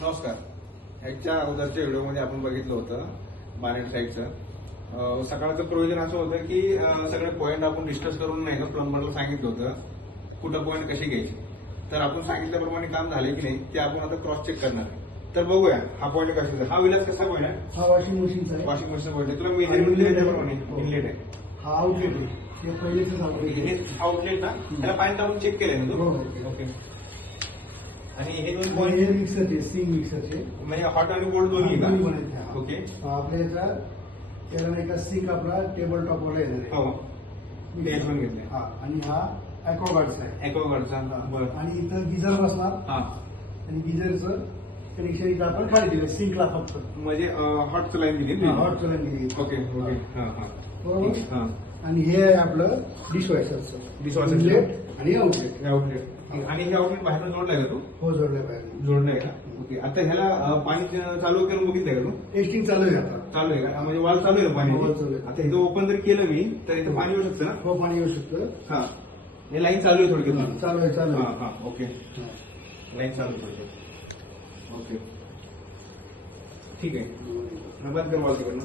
नमस्कार. ह्याच्या अगोदरच्या व्हिडिओमध्ये आपण बघितलं होतं बानेट साईडचं. सकाळचं प्रोव्हिजन असं होतं की सगळे पॉईंट आपण डिस्कस करून नाही का प्लंबरला सांगितलं होतं कुठं पॉईंट कशी घ्यायची. तर आपण सांगितल्याप्रमाणे काम झाले की नाही ते आपण आता क्रॉस चेक करणार आहे. तर बघूया हा पॉईंट कसा. हा विलास कसा पॉईंट आहे? हा वॉशिंग मशीनचा आहे. वॉशिंग मशीन पॉईंट आहे. तुला मेजरमेंट दिले त्याप्रमाणे इनलेट आहे. हा आउटलेट आहे. हे पहिलेच आउटलेट हे आहे. आउटलेट ना त्याला पाणी टाकून चेक केलंय ना हो, तू? हो. ओके. आणि हे दोन आणि पॉईंट हे मिक्सरचे सिंग मिक्सरचे म्हणजे हॉट आणि कोल्ड दोन्ही दोन्ही पण का? आहेत. हा. ओके. आपल्या याचा त्याला नाही का सिंक आपला टेबल टॉपवर येणार आहे. हो ते पण घेतलंय. हा आणि हा ॲक्वागार्डचा आहे. ॲक्वागार्डचा. बरं. आणि इथं गिझर बसणार हा आणि गिझरचं कनेक्शन इथं आपण खाली दिलं सिंकला फक्त. म्हणजे हॉट लाईन दिली. हॉट चलन दिली. Okay okay. हा हा बरोबर. हा. आणि हे आहे आपलं डिशवॉशरचं. Dishwasher. इनलेट आणि आउटलेट. आउटलेट. आणि हे आउटलेट बाहेर जोडलाय का तू? हो जोडल्या पाहिजे. जोडलाय का? ओके. आता ह्याला पाणी चालू करून बघितलंय का तू? टेस्टिंग चालू आहे आता. चालू आहे का? म्हणजे वाल चालू आहे पाणी. हो, चालू आहे. आता इथं ओपन जर केलं मी तर इथं पाणी येऊ शकतं ना? हो पाणी येऊ शकतं. हा. हे लाईन चालू आहे थोडक्यात. चालू आहे चालू हा आहे. हा. ओके. हा. लाईन चालू आहे थोडक्यात. ओके. ठीक आहे. बंद कर वाल तिकडनं.